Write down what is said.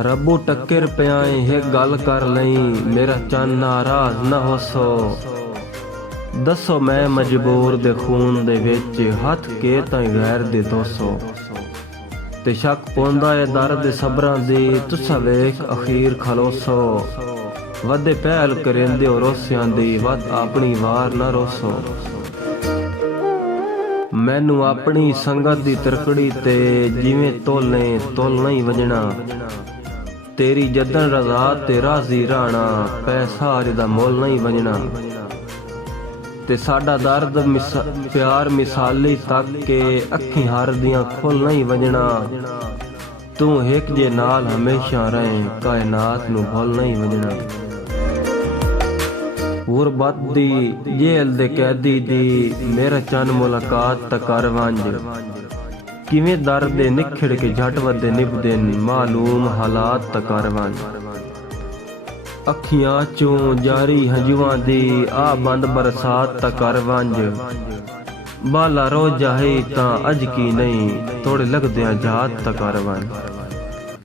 ਰੱਬੂ ਟੱਕਰ ਪਿਆਏ ਹੈ ਗੱਲ ਕਰ ਲਈ, ਮੇਰਾ ਚੰਨ ਨਾਰਾਜ਼ ਨਾ ਹੋਸੋ। ਦੱਸੋ ਮੈਂ ਮਜਬੂਰ ਦੇ ਖੂਨ ਦੇ ਵਿੱਚ ਹੱਥ ਕੇ ਤਾਂ ਗੈਰ ਦੇ ਦੋਸੋ। ਤੇ ਸ਼ੱਕ ਪਉਂਦਾ ਏ ਦਰਦ ਸਬਰਾਂ ਦੀ, ਤੁਸਾਂ ਵੇਖ ਅਖੀਰ ਖਲੋਸੋ। ਵੱਧੇ ਪਹਿਲ ਕਰਿੰਦੇ ਹੋ ਰੋਸਿਆਂ ਦੀ, ਵੱਧ ਆਪਣੀ ਵਾਰ ਨਾ ਰੋਸੋ। ਮੈਨੂੰ ਆਪਣੀ ਸੰਗਤ ਦੀ ਤਰਕੜੀ ਤੇ ਜਿਵੇਂ ਤੋਲੇ ਤੋਲ ਨਹੀਂ ਵਜਣਾ। ਤੇਰੀ ਜਦਨ ਰਜ਼ਾ ਤੇ ਰਾਜ਼ੀ ਰਾਣਾ, ਪੈਸਾ ਜਿਹਦਾ ਮੁੱਲ ਨਹੀਂ ਵਜਣਾ। ਤੇ ਸਾਡਾ ਦਰਦ ਪਿਆਰ ਮਿਸਾਲੀ ਤੱਕ ਕੇ ਅੱਖੀਂ ਹਰ ਦੀਆਂ ਖੁੱਲ ਨਹੀਂ ਵਜਣਾ। ਤੂੰ ਇੱਕ ਜੇ ਨਾਲ ਹਮੇਸ਼ਾ ਰਹੇ, ਕਾਇਨਾਤ ਨੂੰ ਭੁੱਲ ਨਹੀਂ ਵਜਣਾ। ਗੁਰਬਤ ਦੀ ਜੇਲ੍ਹ ਦੇ ਕੈਦੀ ਦੀ, ਮੇਰਾ ਚੰਨ ਮੁਲਾਕਾਤ ਤਾਂ ਕਰ ਵੰਜ। ਕਿਵੇਂ ਦਰਦ ਦੇ ਨਿਖੜ ਕੇ ਝਟ ਵੱਧੇ ਨਿਭਦੇ, ਮਾਲੂਮ ਹਾਲਾਤ ਤਾਂ ਕਰ ਵੰਜ। ਅੱਖੀਆਂ ਚੋਂ ਜਾਰੀ ਹੰਝੂਆਂ ਦੀ, ਆ ਬੰਦ ਬਰਸਾਤ ਤਾਂ ਕਰ ਵੰਜ। ਬਾਲਾ ਰੋ ਜਾਏ ਤਾਂ ਅਜ ਕੀ ਨਹੀਂ, ਥੋੜੇ ਲੱਗਦਿਆਂ ਜਾਤ ਤਾਂ ਕਰ ਵੰਜ।